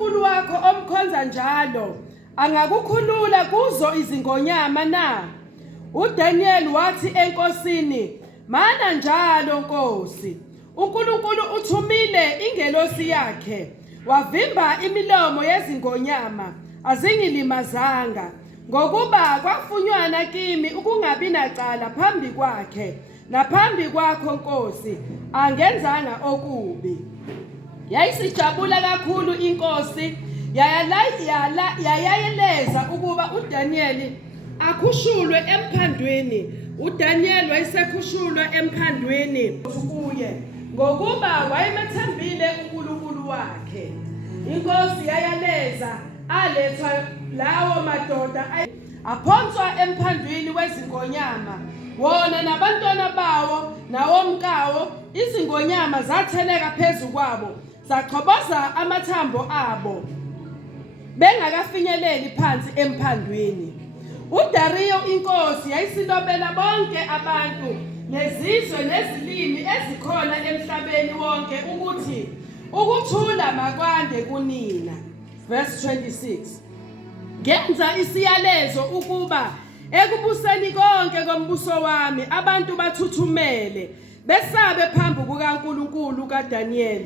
uNkulunkulu wakho omkhonza njalo angakukhulula kuzo izingonyama na? uDaniel wathi enkosini, mana njalo Nkosi. uNkulunkulu uthumile ingelosi yakhe, wavimba imilomo yezingonyama, azingilimazanga. Ngokuba kwafunywana kimi ukungabi nacala phambi kwakhe, naphambi kwakho Nkosi, angenzanga okubi. Yayisijabula kakhulu inkosi, yayayeleza ukuba uDaniel akhushulwe emphandweni. uDaniel wayesekhushulwe emphandweni kuye ngokuba wayemethembile uNkulunkulu wakhe. Inkosi yayaleza alethwa lawo madoda aphonswa emphandweni wezingonyama, wona nabantwana bawo nawomkawo. Izingonyama zatheleka phezu kwabo, zachoboza amathambo abo bengakafinyeleli phansi emphandweni. uDariyo inkosi yayisilobela bonke abantu nezizwe nezilimi ezikhona emhlabeni wonke ukuthi ukuthula makwande kunina. Verse 26. Ngenza isiyalezo ukuba ekubuseni konke kombuso wami abantu bathuthumele besabe phambi kukaNkulunkulu kaDaniel,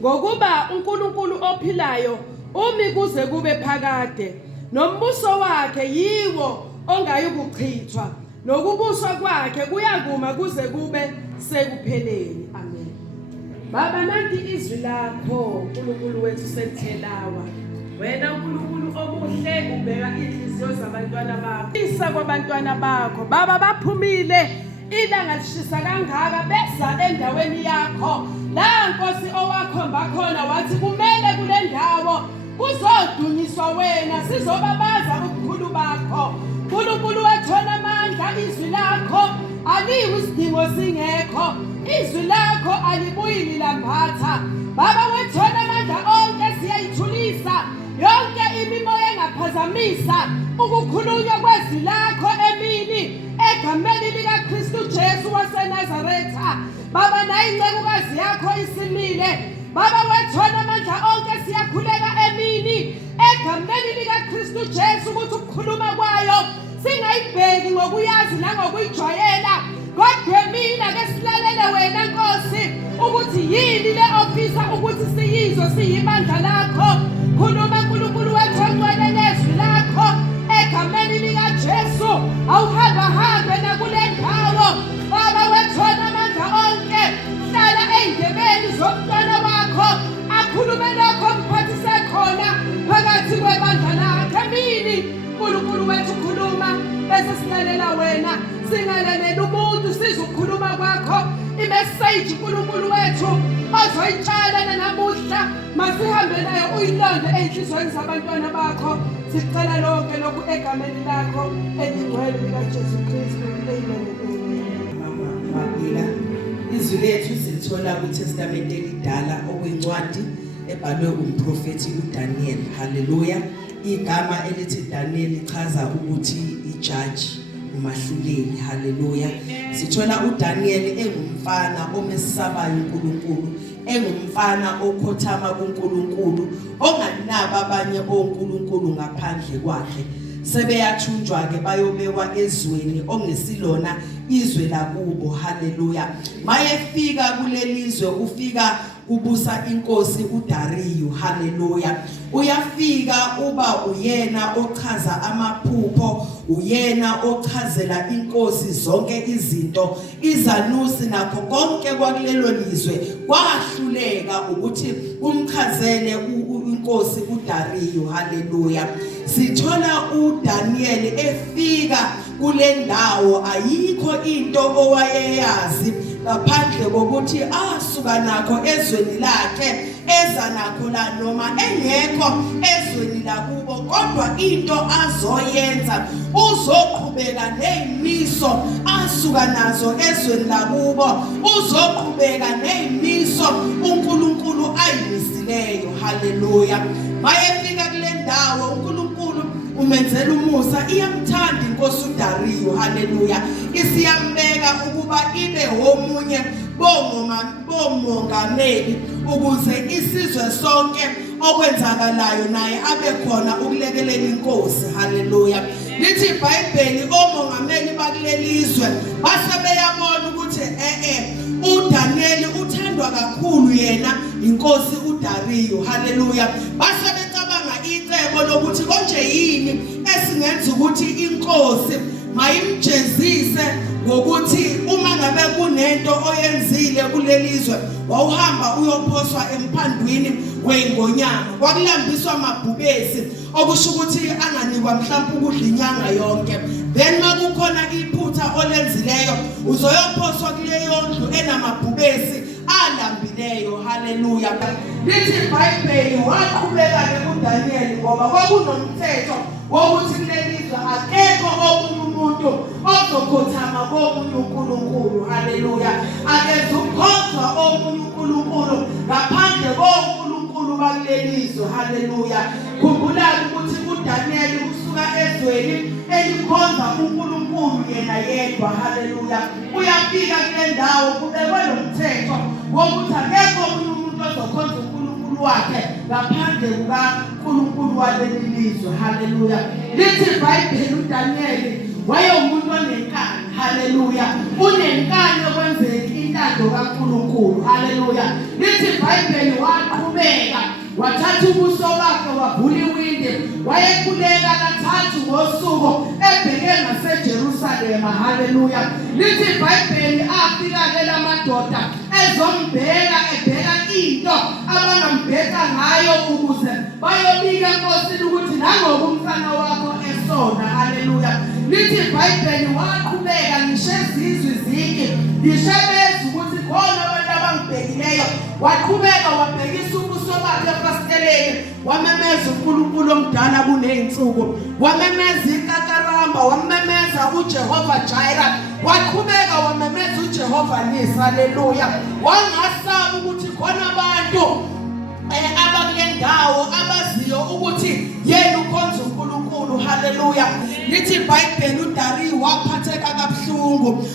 ngokuba uNkulunkulu ophilayo umi kuze kube phakade, nombuso wakhe yiwo ongayikuchithwa, nokubuswa kwakhe kuyakuma kuze kube sekupheleni. Amen. Baba, nanti izwi lakho uNkulunkulu wethu selihlelawa. Wena uNkulunkulu omuhle ubheka inhliziyo zabantwana bakho. Isa kwabantwana bakho Baba, baphumile ilanga lishisa kangaka beza endaweni yakho la Nkosi owakhomba khona, wathi kumele kule ndawo kuzodunyiswa wena, sizobabaza ubukhulu bakho. uNkulunkulu wethona amandla, izwi lakho aliwe isidingo singekho, izwi lakho alibuyi lilambatha. Baba, wethona amandla onke, siyayithulisa yonke imimoya engaphazamisa ukukhulunywa kwezwi lakho emini, egameni likaKristu Jesu waseNazaretha. Baba, nayi incekukazi yakho isimile. Baba, wethona amandla onke, siyakhuleka emini egameni likaKristu Jesu ukuthi ukukhuluma kwayo singayibheki ngokuyazi nangokuyijwayela, kodwa mina ke silalele wena Nkosi ukuthi yini le ofisa ukuthi siyizwe siyibandla lakho. Khuluma uNkulunkulu wethu ongcwele ngezwi lakho egameni likaJesu, awuhambahambe nakule ndawo. Baba, wethona amandla onke, hlala ey'ndebeni zomntwana wakho, akhulume lokho mphathise khona phakathi kwebandla lakhe emini. uNkulunkulu wethu khuluma bese silalela wena, singalaleli umuntu, sizukhuluma kwakho imeseji uNkulunkulu wethu ozoyitshala namuhla. Masihambe nayo uyilonde ey'nhliziyweni zabantwana bakho. Sicela lonke lokhu egameni lakho elingcwele likaJesu Kristu. Amen. Izwi lethu silithola kwiTestamente elidala okwincwadi ebhalwe umprofethi uDaniel. Haleluya. Igama elithi Daniel lichaza ukuthi ijaji, umahluleli. Haleluya. Sithola uDaniel engumfana omesabayo uNkulunkulu, engumfana okhothama kuNkulunkulu, onganaba abanye oNkulunkulu ngaphandle kwakhe. Sebeyathunjwa ke bayobekwa ezweni ongesilona izwe lakubo. Haleluya. Mayefika kulelizwe ufika ubusa inkosi uDariyo. Haleluya. Uyafika uba uyena ochaza amaphupho, uyena ochazela inkosi zonke izinto, izanusi nakho konke kwakulelo lizwe kwahluleka ukuthi umchazele inkosi uDariyo. Haleluya. Sithola uDaniel efika kule ndawo, ayikho into owayeyazi ngaphandle kokuthi asuka nakho ezweni lakhe eza nakho la noma engekho ezweni lakubo, kodwa into azoyenza uzoqhubeka nezimiso asuka nazo ezweni lakubo, uzoqhubeka nezimiso uNkulunkulu ayimisileyo. Haleluya. Mayefika kule ndawo uNkulunkulu umenzela umusa, iyamthanda inkosi uDariyo. Haleluya. Isiyambeka ukuba ibe omunye bomongameli ukuze isizwe sonke okwenzakalayo naye abe khona ukulekelela inkosi. Haleluya. Lithi iBhayibheli omongameli bakulelizwe basebeyabona ukuthi uDaniel uthandwa kakhulu yena inkosi uDariyo. Haleluya. Basebecabanga icebo lokuthi konje yini esingenza ukuthi inkosi mayimjezise ngokuthi uma ngabe kunento oyenzile kulelizwe wawuhamba uyophoswa emphandwini weingonyama, kwakulambiswa amabhubesi okusho ukuthi anganikwa mhlawumbe ukudla inyanga yonke. Then makukhona iphutha olenzileyo uzoyophoswa kuleyo ndlu enamabhubesi alambileyo. Haleluya. Lithi iBhayibheli waqhubeka kuDaniel ngoba kwakunomthetho wokuthi kulelizwe akekho omunye umuntu ozokhothama komunye uNkulunkulu. Haleluya. Akeze ukukhonzwa omunye uNkulunkulu ngaphandle koNkulunkulu bakulelizwe. Haleluya. Khumbulani ukuthi uDaniel usuka ezweni elikhonza uNkulunkulu yena yedwa. Haleluya. Uyafika kule ndawo kubekwe nomthetho wokuthi akekho omunye umuntu ozokhonza uNkulunkulu wakhe ngaphandle kukaNkulunkulu waleli lizwe. Haleluya. Lithi iBhayibheli uDaniel wayewumuntu onenkani. Haleluya. Unenkani yokwenzeka intando kaNkulunkulu. Haleluya. Lithi iBhayibheli waqhubeka wathatha ubuso bakhe wavula iwindi wayekhuleka kathathu ngosuku ebheke ngaseJerusalema. Haleluya. Lithi iBhayibheli afika lamadoda ezombheka ebheka into abangambheka ngayo ukuze bayobika enkosini ukuthi nangoku umfana wakho esona. Haleluya. Lithi iBhayibheli waqhubeka ngisho izizwe izinki ngisebeza ukuthi khona abantu abangibhekileyo, waqhubeka wabhekisa ubuso bakhe efasteleni wamemeza uNkulunkulu omdala kuneyinsuku, wamemeza iKakaramba, wamemeza uJehova Jireh, waqhubeka wamemeza uJehova Nisi. Haleluya. Wangasaba ukuthi khona abantu abakule ndawo abaziyo ukuthi yena ukhonza uNkulunkulu. Haleluya. Lithi iBhayibheli uDariyo waphatheka kabuhlungu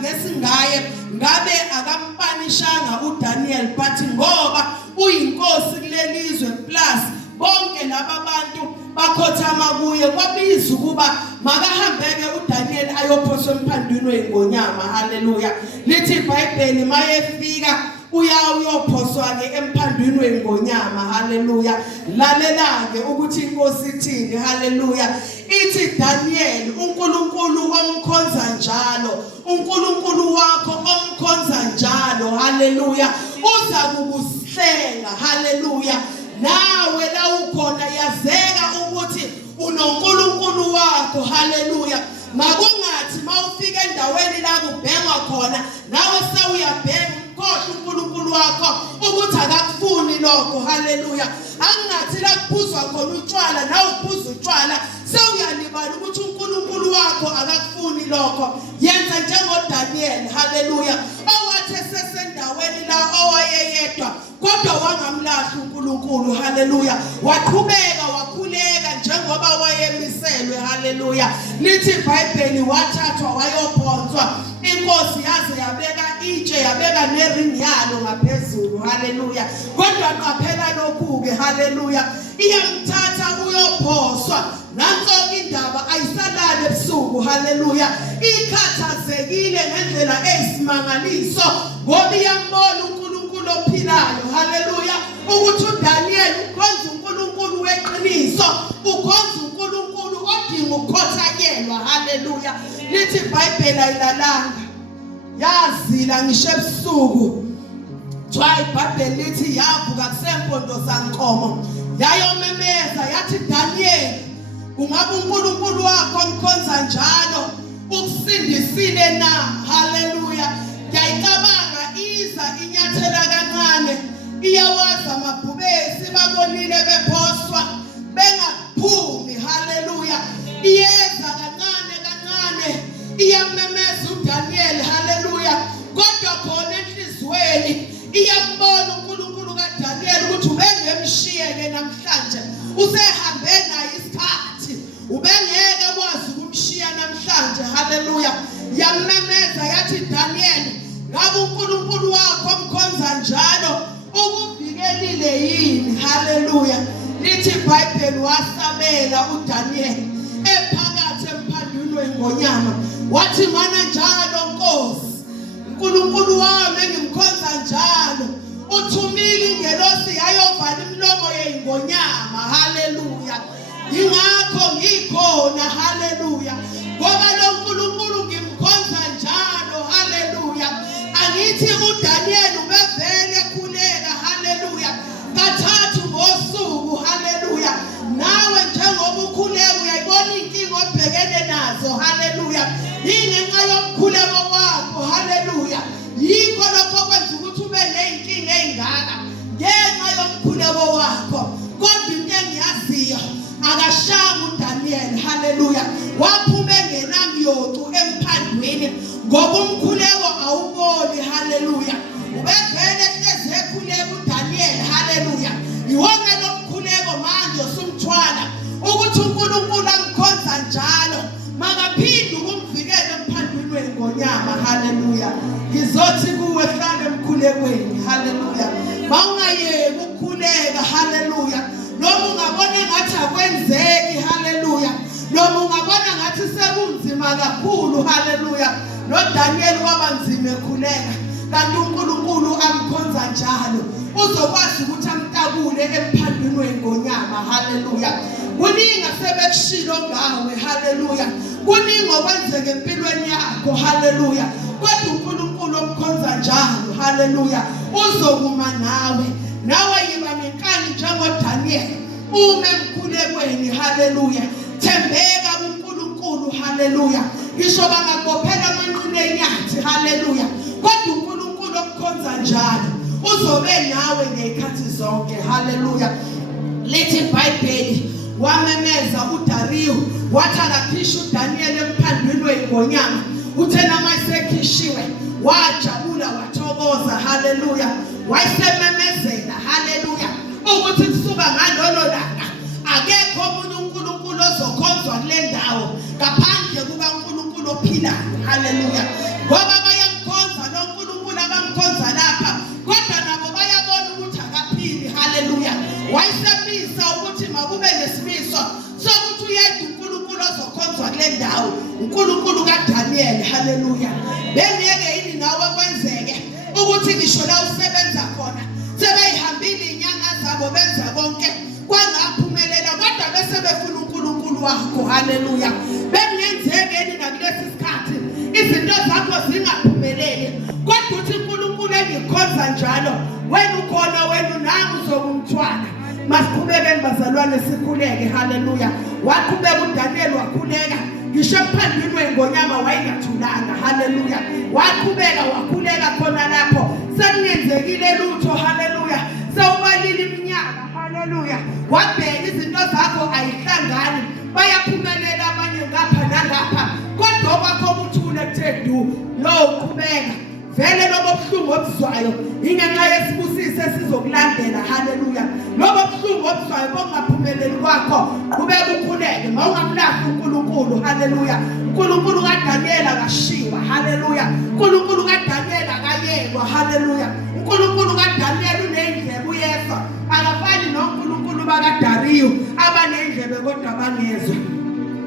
ngesingaye ngabe akampanishanga uDaniel, but ngoba uyinkosi kulelizwe plus bonke laba bantu bakhothama kuye kwabiza ukuba makahambeke uDaniel ayophoswa emphandwini weingonyama. Haleluya. Lithi iBhayibheli mayefika uyophoswa ke emphandwini weingonyama. Haleluya. Lalela ke ukuthi inkosi ithini. Haleluya. Ithi Daniel, uNkulunkulu omkhonza njalo, uNkulunkulu wakho omkhonza njalo. Haleluya. Uza kukusihlenga. Haleluya. Nawe la ukhona yazeka ukuthi unoNkulunkulu wakho. Haleluya. Makungathi mawufika endaweni la kubhengwa khona nawe sewuyabhenga ukhohle uNkulunkulu wakho ukuthi akakufuni lokho. Haleluya. Angathi la kuphuzwa khona utshwala nawe uphuza utshwala sewuyalibala ukuthi uNkulunkulu wakho akakufuni lokho. Yenza njengoDaniel. Haleluya. Owathi sesendaweni la owayeyedwa kodwa wangamlahla uNkulunkulu. Haleluya. Waqhubeka wakhuleka njengoba wayemiselwe. Haleluya. Lithi iBhayibheli wathathwa wayophonswa, inkosi yaze yabeka itshe yabeka nering yalo ngaphezulu. Haleluya. Kodwa qaphela lokhu ke. Haleluya. Iyamthatha uyophoswa. Nanso indaba ayisalale ebusuku. Haleluya. Ikhathazekile ngendlela eyisimangaliso ngoba iyambona uNkulunkulu ophilayo. Haleluya. Ukuthi uDaniel ukhonza uNkulunkulu weqiniso, ukhonza uNkulunkulu odinga ukukhothanyelwa. Haleluya. Lithi iBhayibheli ayilalanga yazila ngisho ebusuku. iBhayibheli lithi yavuka kusempondo sankomo yayomemeza yathi, Daniel, ungabe uNkulunkulu wakho omkhonza njalo ukusindisile na? Haleluya. Ngiyayicabanga iza inyathela kancane iyawaza amabhubesi babonile bephoswa bengaphumi. Haleluya. Iyeza kancane kancane iyamemeza uDaniel. Haleluya. Kodwa khona enhlizweni iyambona uNkulunkulu kaDaniel ukuthi ubengemshiyeke namhlanje, usehambe naye isikhathi, ubengeke kwazi ukumshiya namhlanje. Haleluya. Yamemeza yathi, Daniel, ngabe uNkulunkulu wakho omkhonza njalo ukuvikelile yini? haleluya. Lithi iBhayibheli wasabela uDaniel ephakathi emphandweni weNgonyama wathi mana njalo Nkosi uNkulunkulu wami engimkhonza njalo uthumile ingelosi yayovala imilomo yeingonyama haleluya. Ingakho ngikhona haleluya ngoba lo Nkulunkulu ngimkhonza njalo haleluya. Angithi uDaniel ubevele ekhuleka haleluya kathathu ngosuku haleluya. Nawe njengoba ukhuleka uyayibona inkinga obhekene nazo haleluya ingenxa yokukhuleka kwakho haleluya. Yikho lokho kwenza ukuthi ube neyinkinga ezingaka ngenxa yokukhuleka wakho. Kodwa into engiyaziyo akashanga uDaniel haleluya waphuma engenamyocu emphandweni ngoba umkhuleko awuboni haleluya. Ubevele hleze ekhuleka uDaniel haleluya. Iwona lo mkhuleko manje usumthwala ukuthi uNkulunkulu amkhonza njalo makaphinde ukumvikela emphandweni weNgonyama haleluya. Ngizothi kuwe hlale emkhulekweni haleluya. Mawungayeki ukukhuleka haleluya. Noma ungabona ngathi akwenzeki haleluya. Noma ungabona ngathi sekunzima kakhulu haleluya. NoDaniel wabanzima ekhuleka kanti uNkulunkulu amkhonza njalo uzokwazi ukuthi amtakule emphandweni weNgonyama haleluya. Kuningi asebekushilo ngawe haleluya. Kuningi okwenzeka empilweni yakho haleluya. Kodwa uNkulunkulu omkhonza njalo haleluya uzokuma nawe yiba nenkani njengoDaniel ume emkhulekweni haleluya. Thembeka kuNkulunkulu haleluya. Ngisho bangabophela amanqine enyathi haleluya kodwa uNkulunkulu omkhonza njalo uzobe nawe ngezikhathi zonke haleluya. Lithi iBhayibheli wamemeza uDariyo wathi akakhishe uDaniel emphandweni weNgonyama. Uthena mayisekhishiwe wajabula wathokoza haleluya. Wayisememezela haleluya ukuthi kusuka ngalolo langa akekho omunye uNkulunkulu ozokhonzwa kule ndawo ngaphandle kukaNkulunkulu ophilayo haleluya. Ngoba bayamkhonza lo Nkulunkulu abamkhonza lapha kodwa nabo bayabona ukuthi akaphili haleluya. Wayisemisa ukuthi makube nesimiso sokuthi uyedwa uNkulunkulu ozokhonzwa kule ndawo uNkulunkulu kaDaniel haleluya. Bengeke yini nawe kwenzeke ukuthi ngisho la usebenza khona sebeyihambile inyanga zabo benza konke kwangaphumelela kodwa bese befuna uNkulunkulu wakho haleluya. Bekungenzeke yini nakulesi sikhathi izinto zakho zingaphumeleli kodwa uthi uNkulunkulu engikhonza njalo wena ukhona wena nami uzokumthwala. Masiqhubeke bazalwane sikhuleke haleluya. Waqhubeka uDaniel wakhuleka ngisho emphandweni weNgonyama wayingathulanga haleluya. Waqhubeka wakhuleka khona lapho sekungenzekile lutho haleluya. Sewubalile iminyaka haleluya. Wabheka izinto zakho ayihlangani bayaphumelela abanye ngapha nangapha kodwa kwakho ubuthule kuthe du lo uqhubeka vele lobo buhlungu obuzwayo ingenxa yesibusiso sizokulandela haleluya. Lobo buhlungu obuzwayo bongaphumeleli kwakho kube kukhuleke mawungamlahle uNkulunkulu haleluya. uNkulunkulu kaDaniel akashiwa haleluya. uNkulunkulu kaDaniel akayekwa haleluya. uNkulunkulu kaDaniel unendlebe uyezwa akafani noNkulunkulu bakaDariyo abanendlebe kodwa bangezwa.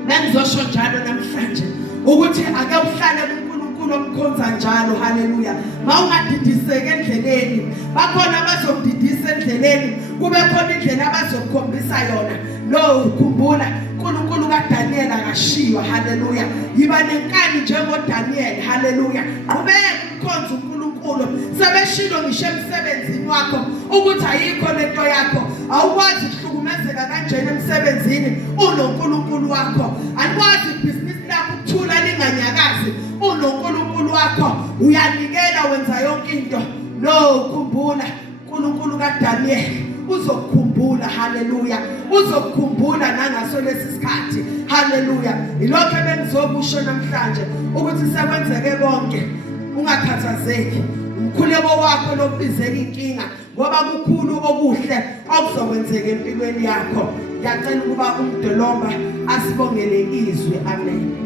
Bengizosho njalo namhlanje ukuthi ake uhlale uNkulunkulu omkhonza njalo haleluya. Mawungadidiseki endleleni bakhona abazomdidisa endleleni kube khona indlela abazokukhombisa yona. Lo ukhumbula uNkulunkulu kaDaniel akashiwa haleluya. Yiba nenkani njengoDaniel haleluya. Qhubeka ukukhonza uNkulunkulu. Sebeshilo ngisho emsebenzini wakho ukuthi ayikho lento yakho awukwazi ukuhlukumezeka kanjena emsebenzini uNkulunkulu wakho. Alikwazi ibhizinisi lakho ukuthula linganyakazi uNkulunkulu wakho. Uyanikela wenza yonke into. No khumbula uNkulunkulu kaDaniel uzokukhumbula haleluya. Uzokukhumbula nangaso lesi sikhathi haleluya. Ilokho bengizokusho namhlanje ukuthi sekwenzeke konke ungakhathazeki. Umkhuleko wakho lokubizela inkinga ngoba kukhulu okuhle okuzokwenzeka empilweni yakho. Ngiyacela ukuba umdolomba asibongele izwi amen.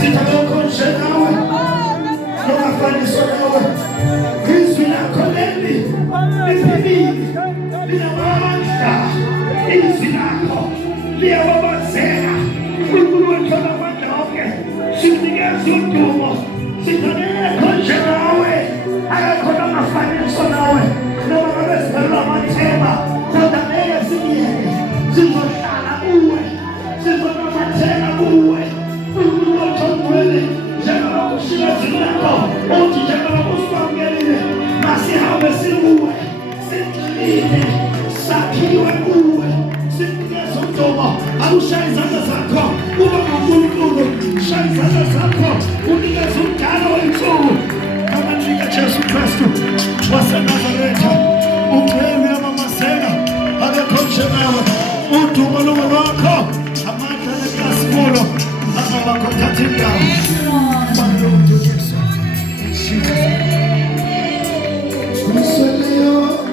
Sitawakosha nawe longafaniswa nawe izwi lakho leli liphilile linamandla izwi lakho liyawabazela uNkulunkulu wethu amandla onke sinikeza udumo sitanekho njengawe akakhona amafaniswa nawe noma ngabe sibhalwa amathema kodwa ngeke singiyeke sizohlala kuwe sizonamathela kuwe uNkulunkulu wethu ongcwele njengoba kushiwo ezwini lakho uthi njengoba usikwamkelile masihambe sikuwe sigxilile sakhiwe kuwe sinikeza udumo awushaye izandla zakho uba nguNkulunkulu shaya izandla zakho unikeze umdala wensuku amandla Jesu Kristu waseNazaretha ungcwele yamamasela akekho njengawe udumo lwakho amandla nenkasimulo azabakho thatha indawo Hallelujah Jesu Useleyo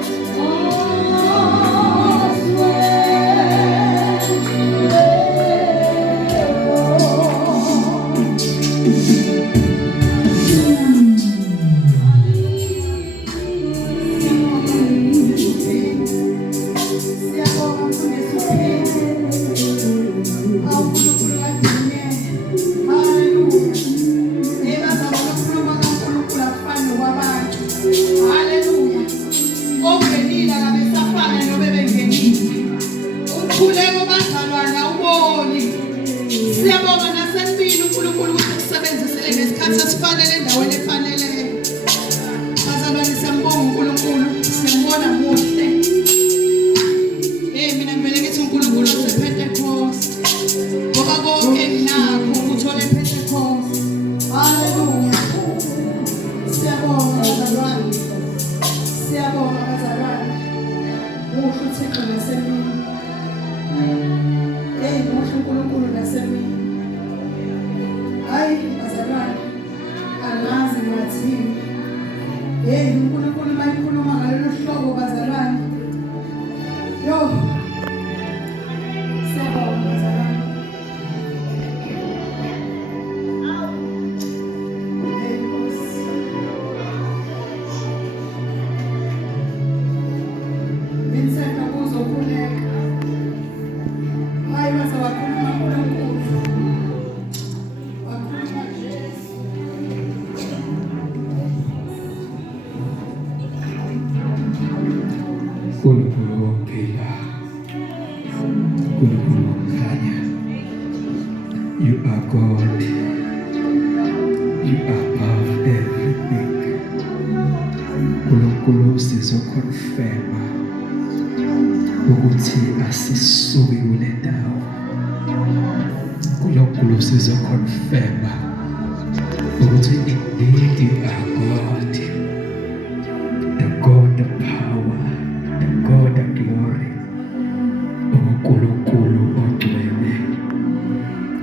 You are God. You are above everything. Unkulunkulu sizokonfirma ukuthi asisuki kule ndawo. Unkulunkulu sizokonfirma ukuthi indeed you are God. The God of power, the God of glory. Unkulunkulu ongcwele.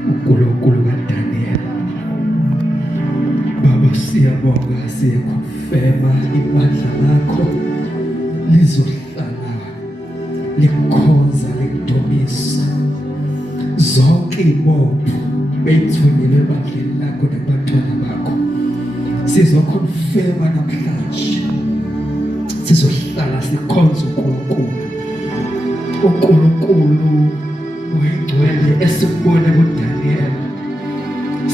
uNkulunkulu kaDaniel. Baba siyabonga siyakonfirma ibandla lakho lizohlala likhonza likudumisa zonke ibopho bethunyelwe ebandleni lakho nabantwana bakho sizokonfirma namhlanje sizohlala sikhonza uNkulunkulu uyingcwele esibone kuDaniel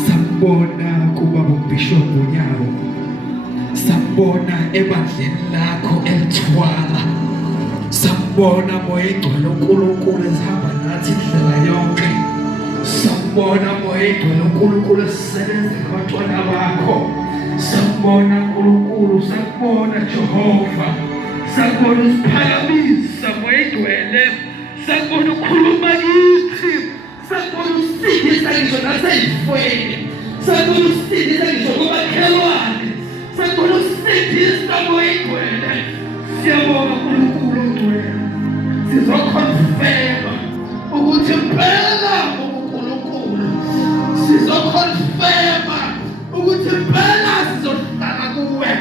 sabona kuba uBishop Nyawo sabona ebandleni lakho elithwala sabona moyingcwele uNkulunkulu ezihamba nathi indlela yonke sabona moyingcwele uNkulunkulu esisebenza abantwana bakho sabona uNkulunkulu sabona Jehova sabona usiphakamisa moyingcwele sabona ukhuluma kithi sabona usidisa ngisho naseyifweni sabona usidisa ngisho kumakhelwane sabona usidisa moyingcwele siyabonga uNkulunkulu ongcwele sizokonfirma ukuthi impela uNkulunkulu sizokonfirma ukuthi impela sizohlala kuwe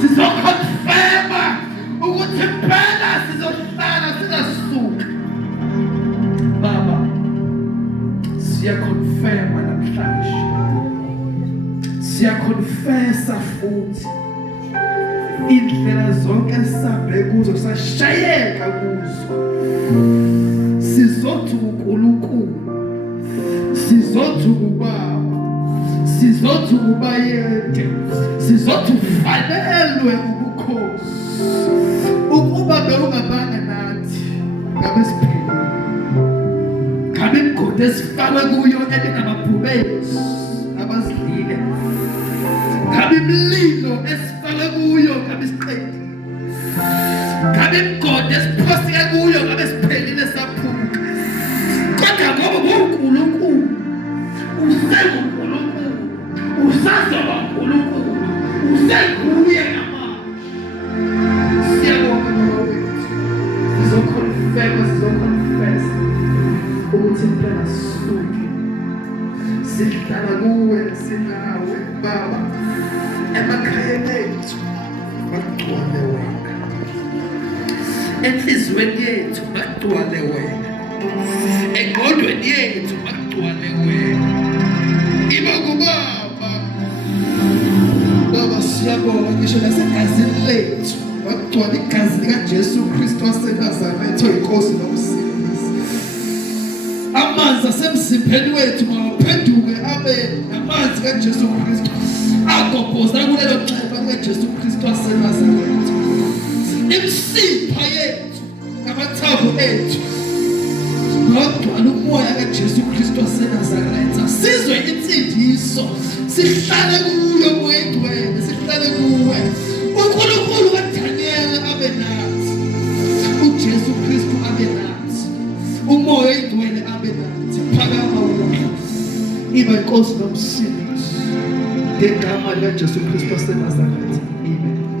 sizokonfirma ukuthi impela sizohlala singasuka Baba siyakonfirma namhlanje siyakonfessa futhi indlela zonke esabe kuzo sashayeka kuzo sizothi uNkulunkulu sizothi ubaba sizothi ubayede sizothi ufanelwe ubukhosi ukuba bewungabanga nathi ngabe siphila ngabe imigodi esifakwe kuyo enamabhubesi abazilile ngabe imililo esifakwe kuyo ngabe siqedi ngabe imigodi esiphoseke kuyo ngabe siphelile saphuka kodwa ngoba uNkulunkulu usenguNkulunkulu usazoba uNkulunkulu usenguye namanje siyabonga wethu sizokonfessa ukuthi impela sisuke sihlala kuwe sinawe baba emakhayeni ethu bagcwale wena enhliziyweni yethu bagcwale wena engqondweni yethu bagcwale wena iba kubaba baba siyabonga ngisho nasegazini lethu bagcwala igazi likaJesu Kristu waseNazaretha inkosi nomsindisi amanzi asemzimbeni wethu mawaphenduke abe amanzi kaJesu Kristu agobhoza kulelo xeba likaJesu Kristu waseNazaretha imsipha yethu amathambo ethu ngogcwala umoya kaJesu Kristu waseNazaretha sizwe insindiso sihlale kuyo moyengcwele sihlale kuwe uNkulunkulu kaDaniel abe nathi uJesu Kristu abe nathi umoya oyingcwele abe nathi phakama wonke iba inkosi nomsindisi ngegama likaJesu Kristu waseNazaretha amen.